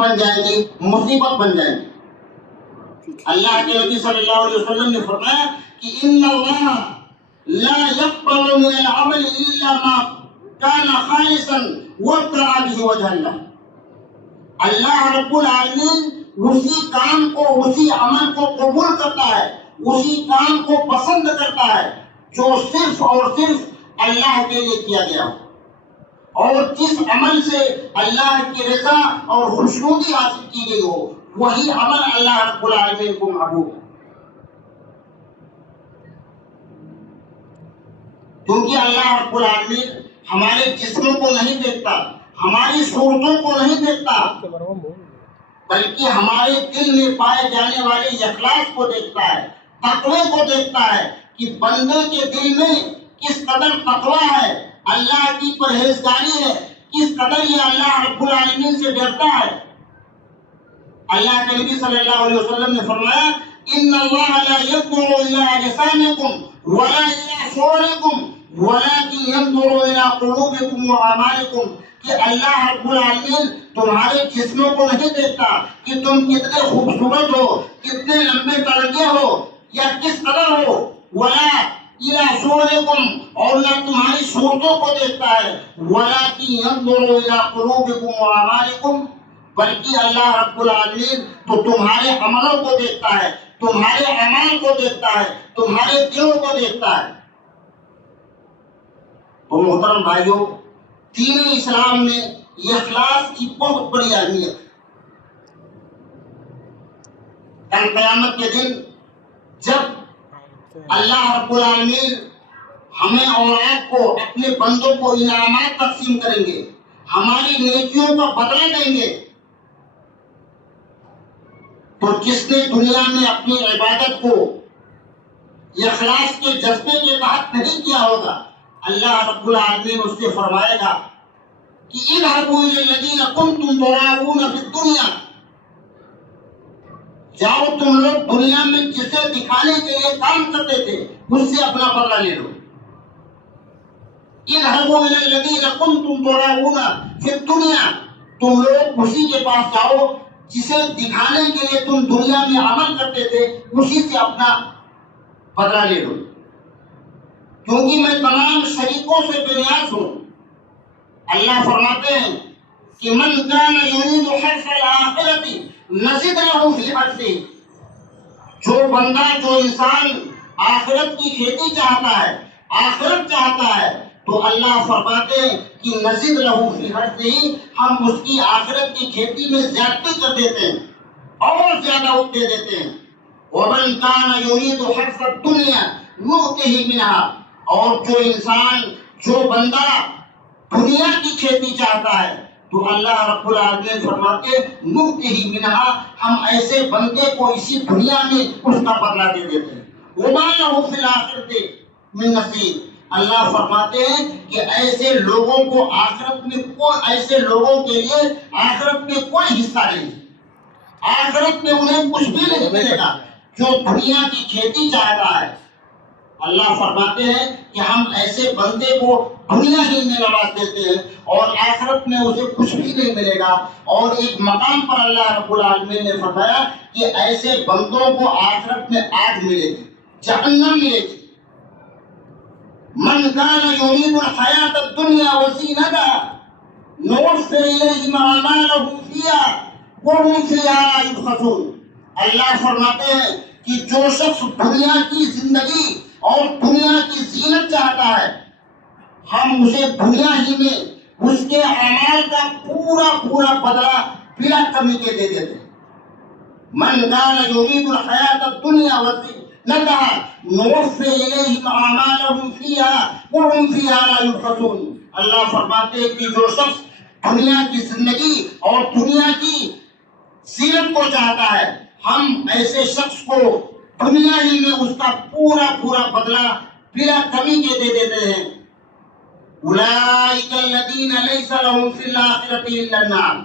بن جائیں گی، مصیبت بن جائیں گی۔ اللہ کے نبی صلی اللہ علیہ وسلم نے فرمایا کہ ان اللہ لا يقبل من العمل الا ما كان خالصا وابتغى به وجه اللہ۔ اللہ رب العالمین اسی کام کو، اسی عمل کو قبول کرتا ہے، اسی کام کو پسند کرتا ہے جو صرف اور صرف اللہ کے لیے کیا گیا ہو، اور جس عمل سے اللہ کی رضا اور خوشنودی حاصل کی گئی ہو وہی عمل اللہ رب العالمین کو محبوب ہے۔ کیونکہ اللہ رب العالمین ہمارے جسموں کو نہیں دیکھتا، ہماری صورتوں کو نہیں دیکھتا، بلکہ ہمارے دل میں پائے جانے والے اخلاص کو دیکھتا ہے، تقوی کو دیکھتا ہے کہ بندے کے دل میں کس قدر تقوی ہے، اللہ کی پرہیزگاری ہے، کس قدر یہ اللہ رب العالمین سے ڈرتا ہے۔ اللہ کے نبی صلی اللہ علیہ وسلم نے فرمایا ان اللہ لا ينظر الى اجسامكم ولا الى صوركم ولكن ينظر الى قلوبكم واعمالكم، کہ اللہ رب العالمین تمہارے جسموں کو نہیں دیکھتا کہ تم کتنے خوبصورت ہو، کتنے لمبے تڑکے ہو یا کس قدر ہو، ولا الى صورکم، اور نہ تمہاری صورتوں کو دیکھتا ہے، ولكن ينظر الى قلوبكم واعمالكم، بلکہ اللہ رب العالمین تو تمہارے عملوں کو دیکھتا ہے، تمہارے اعمال کو دیکھتا ہے، تمہارے دلوں کو دیکھتا ہے۔ تو محترم بھائیوں، دین اسلام میں یہ اخلاص کی بہت بڑی اہمیت ہے۔ کل قیامت کے دن جب اللہ رب العالمین ہمیں اور آپ کو، اپنے بندوں کو انعامات تقسیم کریں گے، ہماری نیکیوں کا بدلہ دیں گے، تو جس نے دنیا میں اپنی عبادت کو اخلاص کے جذبے کے تحت نہیں کیا ہوگا، اللہ رب العالمین اس سے فرمائے گا کہ اذهبوا الى الذين كنتم تراءون في الدنيا، جاؤ تم لوگ دنیا میں جسے دکھانے کے لیے کام کرتے تھے اس سے اپنا بدلہ لے لو۔ اذهبوا الى الذين كنتم تراءون في الدنيا، تم لوگ اسی کے پاس جاؤ جسے دکھانے کے لیے تم دنیا میں عمل کرتے تھے، اسی سے اپنا بدلہ لے لو، کیونکہ میں تمام شریکوں سے بے نیاز ہوں۔ اللہ فرماتے ہیں کہ من کان یرید حرث الآخرۃ نزد له فی حرثہ، جو بندہ، جو انسان آخرت کی کھیتی چاہتا ہے، آخرت چاہتا ہے، تو اللہ فرماتے ہیں کہ نزد له فی حرثہ، ہم اس کی آخرت کی کھیتی میں زیادتی کر دیتے ہیں اور زیادہ دے دیتے ہیں۔ ومن کان یرید حرث الدنیا نؤتہ منہا، اور جو انسان، جو بندہ دنیا کی کھیتی چاہتا ہے تو اللہ رب العالمین فرماتے نؤتہ منہا، ہم ایسے بندے کو اسی دنیا میں اس کا بدلہ دے دیتے ہیں۔ وما لہ فی الآخرۃ من نصیب، اللہ فرماتے ہیں کہ ایسے لوگوں کو آخرت میں ایسے لوگوں کے لیے آخرت میں کوئی حصہ نہیں، آخرت میں انہیں کچھ بھی نہیں ملے گا جو دنیا کی کھیتی چاہتا ہے۔ اللہ فرماتے ہیں کہ ہم ایسے بندے کو دنیا ہی میں نواز دیتے ہیں اور آخرت میں اسے کچھ بھی نہیں ملے گا۔ اور ایک مقام پر اللہ رب العالمین نے فرمایا کہ ایسے بندوں کو آخرت میں آگ ملے گی، جہنم ملے گی۔ من کان یرید الحیاۃ الدنیا وزینتہا نوفی الیہم اعمالہم فیہا وہم فیہا لا یبخسون، اللہ فرماتے ہیں کہ جو شخص دنیا کی زندگی اور دنیا کی زینت چاہتا ہے، ہم اسے دنیا ہی میں اس کے اعمال کا پورا پورا بدلہ بلا کمی کے دے دیتے ہیں۔ من کان یرید الحیاۃ الدنیا وزینتہا نوفی الیہم اعمالہم فیہا وہم فیہا لا یبخسون، اللہ فرماتے ہیں کہ جو شخص دنیا کی زندگی اور دنیا کی زینت کو چاہتا ہے، ہم ایسے شخص کو دنیا ہی میں اس کا پورا پورا بدلہ بلا کمی کے دے دیتے ہیں۔ اولئک الذین لیس لہم فی الآخرۃ الا النار،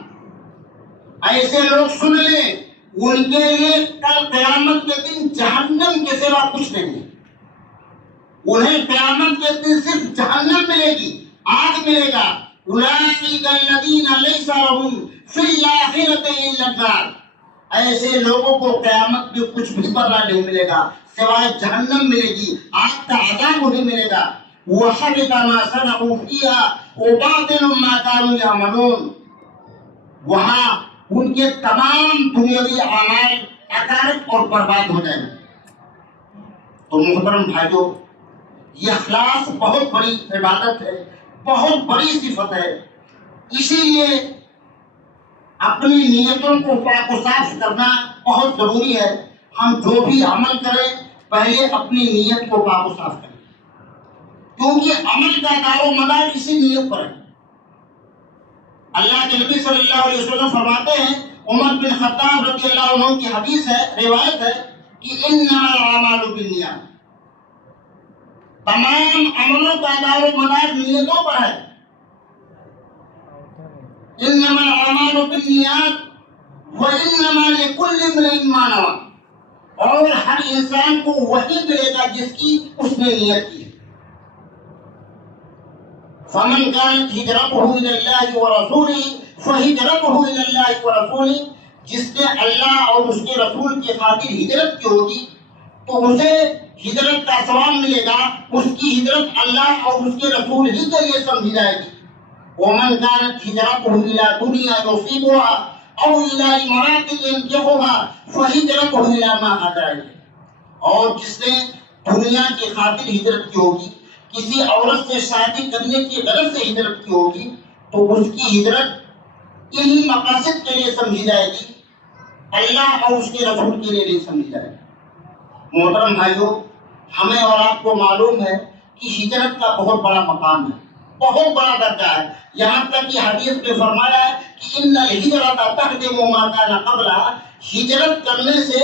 ایسے لوگ سن لیں ان کے لیے کل قیامت کے دن جہنم کے سوا کچھ نہیں ہے، انہیں قیامت کے دن صرف جہنم ملے گی، آگ ملے گا۔ اولئک الذین لیس لہم فی الآخرۃ الا النار، ایسے لوگوں کو قیامت میں کچھ بھی بدلہ نہیں ملے گا سوائے جہنم ملے گی، آگ کا عذاب انہیں ملے گا۔ وَحَبِطَ مَا صَنَعُوا فِيهَا وَبَاطِلٌ مَا كَانُوا يَعْمَلُونَ، وہاں ان کے تمام دنیاوی اعمال اکارت اور برباد ہو جائیں گے۔ تو محترم بھائیو، یہ اخلاص بہت بڑی عبادت ہے، بہت بڑی صفت ہے، اسی لیے اپنی نیتوں کو پاک و صاف کرنا بہت ضروری ہے۔ ہم جو بھی عمل کریں پہلے اپنی نیت کو پاک و صاف کریں، کیونکہ عمل کا دار و مدار اسی نیت پر ہے۔ اللہ کے نبی صلی اللہ علیہ وسلم فرماتے ہیں، عمر بن خطاب رضی اللہ عنہ کی حدیث ہے، روایت ہے کہ انما الاعمال بالنیات، تمام عملوں کا دار و مدار نیتوں پر ہے۔ انما الاعمال بالنیات وانما لكل امرئ ما نوى، اور ہر انسان کو وہی ملے گا جس کی اس نے نیت کی ہے۔ فمن كانت هجرته الى الله ورسوله فهجرته الى الله ورسوله، جس نے اللہ اور اس کے رسول کی خاطر ہجرت کی ہوگی تو اسے ہجرت کا ثواب ملے گا، اس کی ہجرت اللہ اور اس کے رسول ہی کے لیے سمجھی جائے گی۔ ومن كانت هجرته الى دنيا يصيبها او الى امرأة ينكحها فهجرته الى ما هاجر اليه، اور جس نے دنیا کی خاطر ہجرت کی ہوگی، کسی عورت سے شادی کرنے کی غرض سے ہجرت کی ہوگی تو اس کی ہجرت انہی مقاصد کے لیے سمجھی جائے گی، اللہ اور اس کے رسول کے لیے نہیں سمجھی جائے گی۔ محترم بھائیو، ہمیں اور آپ کو معلوم ہے کہ ہجرت کا بہت بڑا مقام ہے، بہت بڑا درجہ ہے، یہاں تک کہ حدیث میں فرمایا ہے کہ ان الہجرۃ تہدم ما کان قبلھا، ہجرت کرنے سے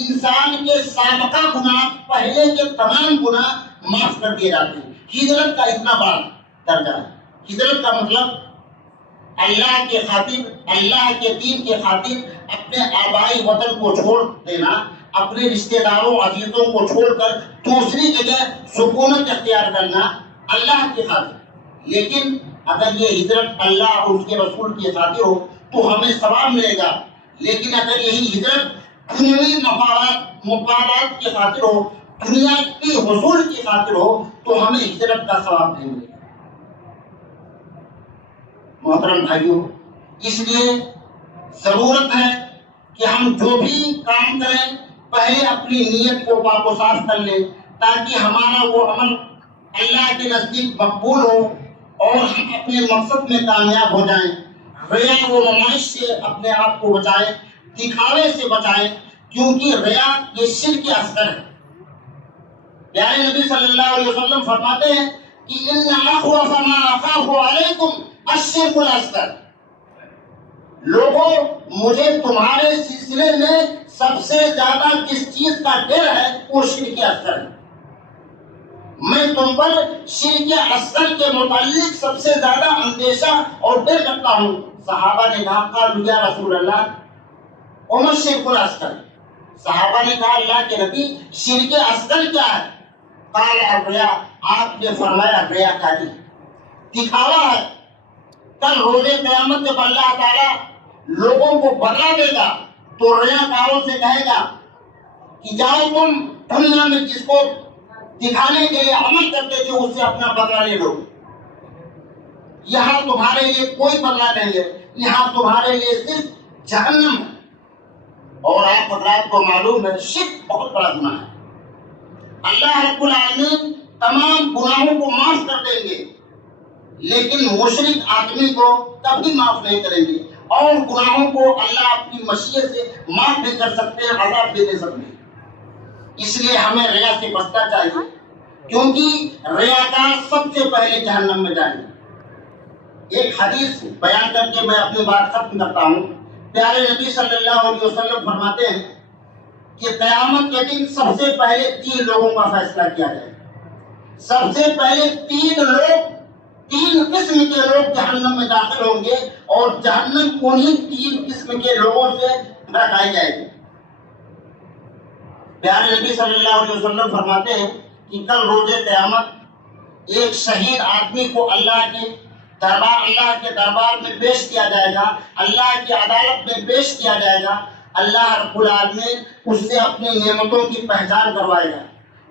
انسان کے سابقہ گناہ، پہلے کے تمام گناہ معاف کر دیے جاتے ہیں۔ ہجرت کا اتنا بڑا درجہ ہے۔ ہجرت کا مطلب اللہ کے خاطر، اللہ کے دین کے خاطر اپنے آبائی وطن کو چھوڑ دینا، اپنے رشتہ داروں عزیزوں کو چھوڑ کر دوسری جگہ سکونت اختیار کرنا اللہ کی خاطر۔ لیکن اگر یہ ہجرت اللہ اور اس کے رسول کی خاطر ہو تو ہمیں ثواب ملے گا، لیکن اگر یہی ہجرت دنیاوی مفادات کی خاطر ہو، دنیا کی حصول کی خاطر ہو تو ہمیں ہجرت کا ثواب نہیں ملے گا۔ محترم بھائیو، اس لیے ضرورت ہے کہ ہم جو بھی کام کریں پہلے اپنی نیت کو پاک و صاف کر لیں، تاکہ ہمارا وہ عمل اللہ کے نزدیک مقبول ہو اور ہم اپنے مقصد میں کامیاب ہو جائیں۔ ریا و نمائش سے اپنے آپ کو بچائیں، دکھاوے سے بچائیں، کیونکہ ریا یہ شرک اصغر ہے۔ پیارے نبی صلی اللہ علیہ وسلم فرماتے ہیں کہ ان اخوف ما اخاف علیکم الشرک الاصغر، لوگوں مجھے تمہارے سلسلے میں سب سے زیادہ جس چیز کا ڈر ہے وہ شرک اصغر ہے۔ میں تم پر شرک اصغر کے متعلق سب سے زیادہ اندیشہ اور ڈر رکھتا ہوں۔ صحابہ نے کہا قالوا یا رسول اللہ وما الشرک الاصغر، صحابہ نے کہا اللہ کے نبی شرک اصغر کیا ہے؟ قال الریا، آپ نے فرمایا ریاکاری، دکھاوا ہے۔ کل روز قیامت جب اللہ تعالیٰ لوگوں کو بدلہ دے گا تو ریاکاروں سے کہے گا کہ جاؤ تم دنیا میں جس کو دکھانے کے لیے عمل کرتے تھے اس سے اپنا بدلہ لے لو، یہاں تمہارے لیے کوئی بدلہ نہیں ہے، یہاں تمہارے لیے صرف جہنم ہے۔ اور آپ حضرات کو معلوم ہے شرک بہت بڑا گناہ ہے۔ اللہ رب العالمین تمام گناہوں کو معاف کر دیں گے، لیکن مشرک آدمی کو کبھی معاف نہیں کریں گے، اور گناہوں کو اللہ اپنی مشیت سے معاف بھی کر سکتے ہیں، عذاب بھی دے سکتے ہیں۔ اس لیے ہمیں ریا سے بچنا چاہیے، کیونکہ ریاکار سب سے پہلے جہنم میں جائیں گے۔ ایک حدیث بیان کر کے میں اپنی بات ختم کرتا ہوں۔ پیارے نبی صلی اللہ علیہ وسلم فرماتے ہیں کہ قیامت کے دن سب سے پہلے 3 لوگوں کا فیصلہ کیا جائے گا۔ سب سے پہلے 3 قسم کے لوگ جہنم میں داخل ہوں گے، اور جہنم انہی 3 قسم کے لوگوں سے ڈھکائی جائے گی۔ پیارے نبی صلی اللہ علیہ وسلم فرماتے ہیں کہ کل روز قیامت ایک شہید آدمی کو اللہ کے اللہ کے دربار میں پیش کیا جائے گا، اللہ کی عدالت میں پیش کیا جائے گا، اللہ رب العالمین اس سے اپنی نعمتوں کی پہچان کروائے گا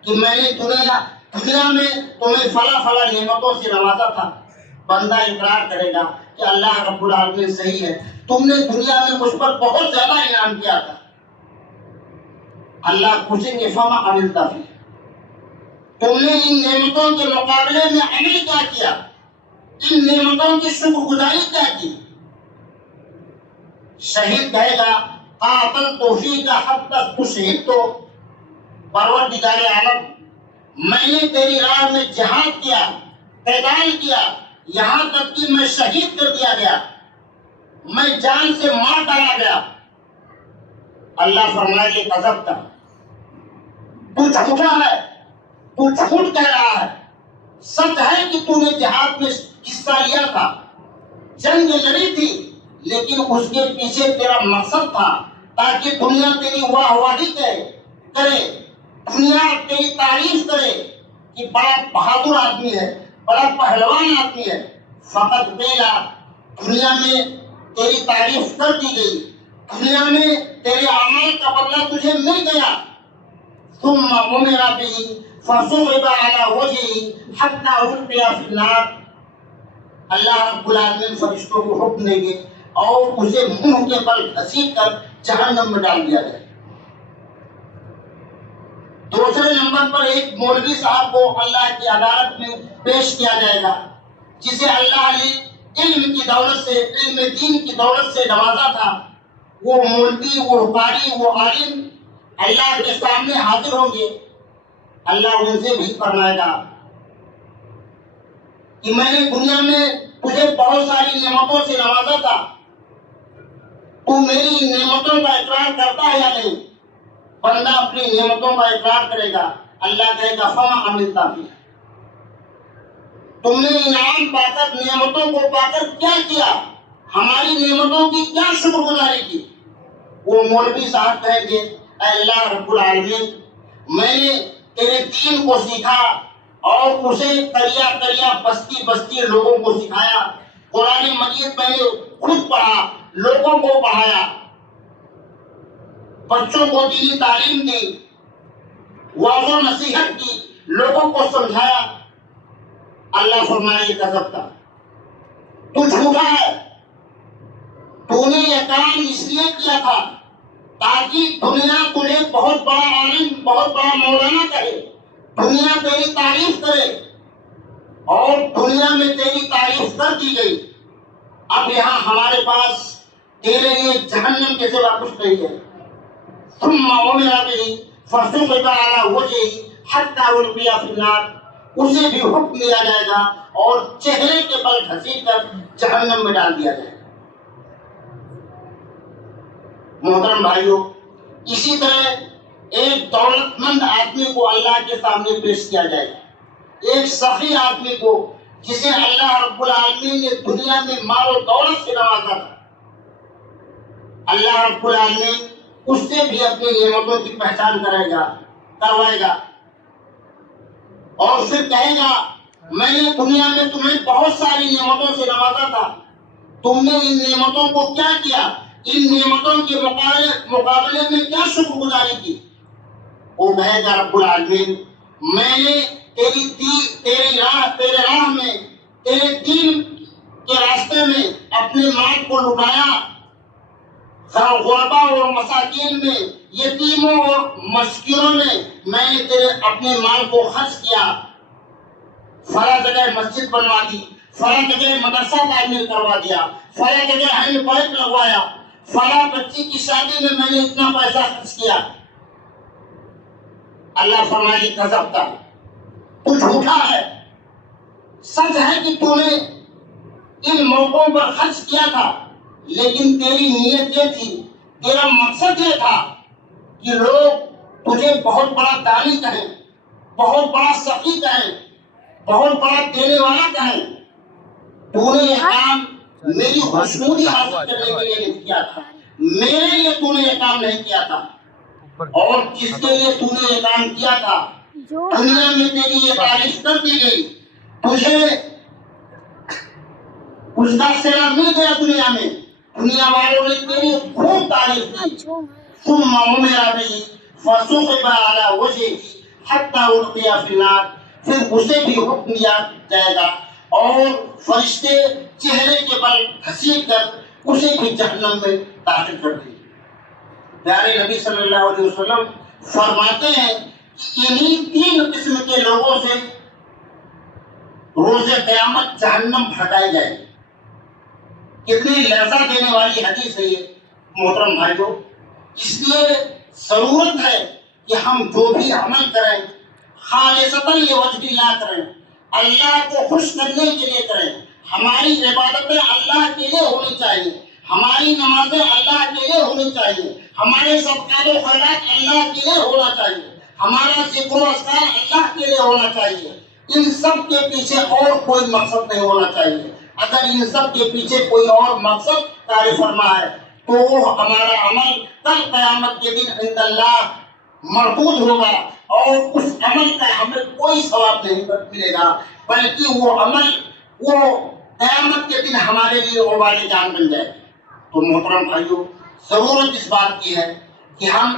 کہ میں نے دنیا میں تمہیں فلاں نعمتوں سے نوازا تھا۔ بندہ اقرار کرے گا کہ اللہ رب العالمین صحیح ہے، تم نے دنیا میں مجھ پر بہت زیادہ انعام کیا تھا۔ اللہ پوچھیں گے فما عملت فیہ، تم نے ان نعمتوں کے مقابلے میں عمل کیا کیا، ان نعمتوں کی شکر گزاری کیا کی؟ شہید کہے گا قاتلت فیک حتی استشہدت، پروردگار عالم میں نے تیری راہ میں جہاد کیا، قتال کیا، یہاں تک کہ میں شہید کر دیا گیا، میں جان سے مار ڈالا گیا۔ اللہ فرمائے کہ کذبت، تو جھوٹا ہے، تو جھوٹ کہہ رہا ہے۔ سچ ہے کہ تو نے جہاد میں حصہ لیا تھا، جنگ لڑی تھی، لیکن اس کے پیچھے تیرا مقصد تھا تاکہ دنیا تیری واہ واہی کرے، دنیا تیری تعریف کرے کہ بڑا بہادر آدمی ہے، بڑا پہلوان آدمی ہے۔ فقط بیلا، دنیا میں تیری تعریف کر دی گئی، دنیا میں تیرے اعمال کا بدلہ تجھے مل گیا۔ ثم امر به فصعد على وجهه حتى القي في النار، اللہ رب العالمین فرشتوں کو حکم دیں گے اور اسے منہ کے بل گھسیٹ کر جہنم میں ڈال دیا جائے۔ دوسرے نمبر پر ایک مولوی صاحب کو اللہ کی عدالت میں پیش کیا جائے گا، جسے اللہ نے علم کی دولت سے، علم دین کی دولت سے نوازا تھا۔ وہ مولوی، وہ قاری، وہ عالم اللہ کے سامنے حاضر ہوں گے۔ اللہ ان سے بھی فرمائے گا کہ میں نے دنیا میں تجھے بہت ساری نعمتوں سے نوازا تھا، تو میری نعمتوں کا اقرار کرتا ہے یا نہیں؟ بندہ اپنی نعمتوں کا اقرار کرے گا، اللہ کہے گا فما عملت فیہ، تم نے انعام پا کر، نعمتوں کو پا کر کیا کیا، ہماری نعمتوں کی کیا شکر گزاری کی؟ وہ مولوی صاحب کہیں گے اے اللہ رب العالمین، میں نے تیرے دین کو سیکھا اور اسے کریا کریا بستی بستی لوگوں کو سکھایا، قرآن مجید میں نے خود پڑھا، لوگوں کو پڑھایا، بچوں کو دینی تعلیم دی، وعظ و نصیحت کی، لوگوں کو سمجھایا۔ اللہ فرمائے یہ کذبت، تو جھوٹا ہے، تو نے یہ کام اس لیے کیا تھا تاکہ دنیا تجھے بہت بڑا عالم، بہت بڑا مولانا کہے، دنیا تیری تعریف کرے، اور دنیا میں تیری تعریف کر دی گئی۔ اب یہاں ہمارے پاس تیرے لیے جہنم کے سوا کچھ نہیں ہے۔ ثم امر به فصعد على وجهه حتى القي في النار، اسے بھی حکم دیا جائے گا اور چہرے کے بل گھسیٹ کر جہنم میں ڈال دیا جائے گا۔ محترم بھائیوں، اسی طرح ایک دولت مند آدمی کو اللہ کے سامنے پیش کیا جائے گا، ایک سخی آدمی کو جسے اللہ رب العالمین نے دنیا میں مال و دولت سے نوازا تھا، اللہ رب العالمین اس سے بھی اپنی نعمتوں کی پہچان کروائے گا اور پھر کہے گا میں نے دنیا میں تمہیں بہت ساری نعمتوں سے نوازا تھا، تم نے ان نعمتوں کو کیا کیا، ان نعمتوں کے مقابلے میں کیا شکر گزاری کی؟ وہ کہے گا رب العالمین میں نے تیرے راہ میں، تیرے دین کے راستے میں اپنے مال کو لٹایا، غربا اور مساکین میں، یتیموں اور مسکینوں میں نے اپنے مال کو خرچ کیا، فلاں جگہ مسجد بنوا دی، فلاں جگہ مدرسہ تعمیر کروا دیا، فلاں جگہ ہینڈ پائپ لگوایا، فلاں بچی کی شادی میں نے اتنا پیسہ خرچ کیا۔ اللہ فرمائے کذبت، تو جھوٹا ہے، سچ ہے کہ تو نے ان موقعوں پر خرچ کیا تھا، لیکن تیری نیت یہ تھی، تیرا مقصد یہ تھا کہ لوگ تجھے بہت بڑا دانی کہیں، بہت بڑا سخی کہیں، بہت بڑا دینے والا کہیں۔ تو نے یہ کام میری خوشنودی حاصل کرنے کے لیے نہیں کیا تھا، میرے لیے تو نے یہ کام نہیں کیا تھا، اور جس کے لیے تو نے یہ کام کیا تھا دنیا میں تیری یہ تعریف کر دی گئی، تجھے اس کا صلہ مل گیا دنیا میں، دنیا والوں نے تیری خوب تعریف کی. ثم عمر به فسحب على وجهه حتى القي في النار، پھر اسے بھی حکم دیا جائے گا اور فرشتے چہرے کے بل گھسیٹ کر اسے بھی جہنم میں داخل کر دیں. پیارے نبی صلی اللہ علیہ وسلم فرماتے ہیں کہ انہی تین قسم کے لوگوں سے روز قیامت جہنم بھٹائی جائے گی. کتنی لرزہ دینے والی حدیث ہے یہ محترم بھائیو. اس لیے ضرورت ہے کہ ہم جو بھی عمل کریں خالصتاً لوجہ اللہ کریں، اللہ کو خوش کرنے کے لیے کریں. ہماری عبادتیں اللہ کے لیے ہونی چاہیے، ہماری نمازیں اللہ کے لیے ہونی چاہیے، ہمارے صدقات و خیرات اللہ کے لیے ہونا چاہیے، ہمارا ذکر و اذکار اللہ کے لیے ہونا چاہیے. ان سب کے پیچھے اور کوئی مقصد نہیں ہونا چاہیے. اگر ان سب کے پیچھے کوئی اور مقصد طے فرما ہے تو ہمارا عمل کل قیامت کے دن عند اللہ مردود ہوگا اور اس عمل کا ہمیں کوئی ثواب نہیں ملے گا، بلکہ وہ عمل وہ قیامت کے دن ہمارے لیے وبال جان بن جائے گا. تو محترم بھائیو، ضرورت اس بات کی ہے کہ ہم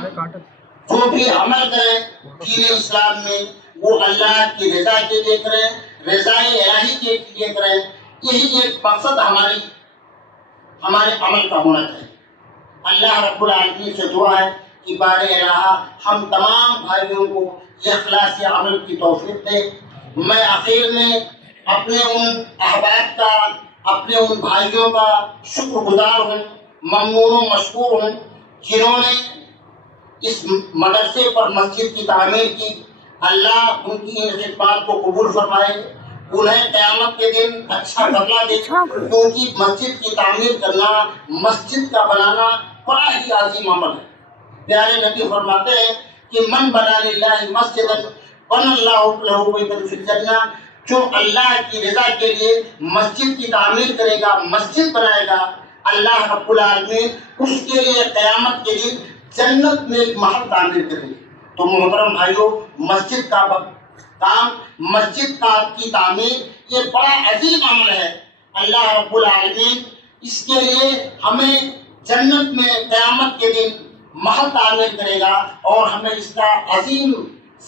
جو بھی عمل کریں دین اسلام میں وہ اللہ کی رضا کے لیے کریں، رضا الہی کے لیے کریں. یہی ایک مقصد ہمارے عمل کا ہونا چاہیے. اللہ رب العالمین سے دعا ہے کہ بار الہ ہم تمام بھائیوں کو اخلاص عمل کی توفیق دے. میں آخر میں اپنے ان احباب کا، اپنے ان بھائیوں کا شکر گزار ہوں، ممنون و مشکور ہوں جنہوں نے اس مدرسے پر مسجد کی تعمیر کی. اللہ ان کی ان خدمات کو قبول فرمائے، انہیں قیامت کے دن اچھا بدلہ دے، کیونکہ مسجد کی تعمیر کرنا، مسجد کا بنانا بڑا ہی عظیم عمل ہے. پیارے نبی فرماتے ہیں کہ من بنا للہ مسجدا بنى اللہ لہ بیتا فی الجنہ، جو اللہ کی رضا کے لیے مسجد کی تعمیر کرے گا، مسجد بنائے گا، اللہ رب العالمین اس کے لیے قیامت کے دن جنت میں ایک محل تعمیر کریں گے. تو محترم بھائیو، مسجد کا کام، مسجد کی تعمیر یہ بڑا عظیم عمل ہے. اللہ رب العالمین اس کے لیے ہمیں جنت میں قیامت کے دن محل تعمیر کرے گا اور ہمیں اس کا عظیم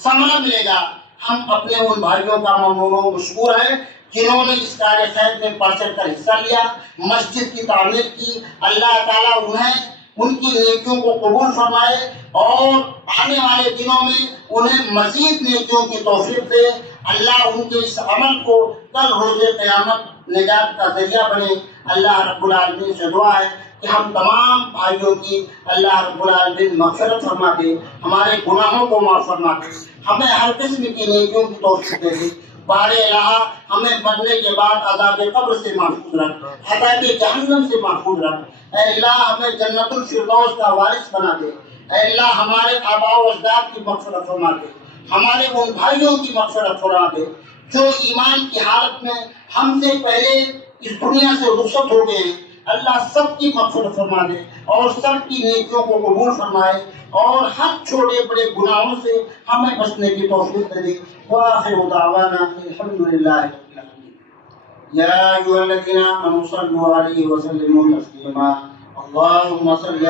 ثمرہ ملے گا. ہم اپنے ان بھائیوں کا ممنون و مشکور ہیں جنہوں نے اس کار خیر میں بڑھ چڑھ کر حصہ لیا، مسجد کی تعمیر کی. اللہ تعالیٰ انہیں ان کی نیکیوں کو قبول فرمائے اور آنے والے دنوں میں انہیں مزید نیکیوں کی توفیق دے. اللہ ان کے اس عمل کو کل روز قیامت نجات کا ذریعہ بنے. اللہ رب العالمین سے دعا ہے کہ ہم تمام بھائیوں کی اللہ رب العالمین مغفرت فرما دے، ہمارے گناہوں کو معاف فرما دے، ہمیں ہر قسم کی نیکیوں کی توفیق دے دے. بار الہ ہمیں مرنے کے بعد عذاب قبر سے محفوظ رکھ، عذاب جہنم سے محفوظ رکھ. اے اللہ ہمیں جنت الفردوس کا وارث بنا دے. اے اللہ ہمارے آباء و اجداد کی مغفرت فرما دے، ہمارے ان بھائیوں کی مغفرت فرما دے جو ایمان کی حالت میں ہم سے پہلے اس دنیا سے رخصت ہو گئے ہیں. اللہ سب کی مغفرت فرما دے اور سب کی نیکیوں کو قبول فرمائے اور ہر چھوٹے بڑے گناہوں سے ہمیں بچنے کی توفیق دے. وآخر دعوانا الحمدللہ رب العالمین. یا ایھا الذین آمنوا صلوا علیہ وسلموا تسلیما. اللهم صل علی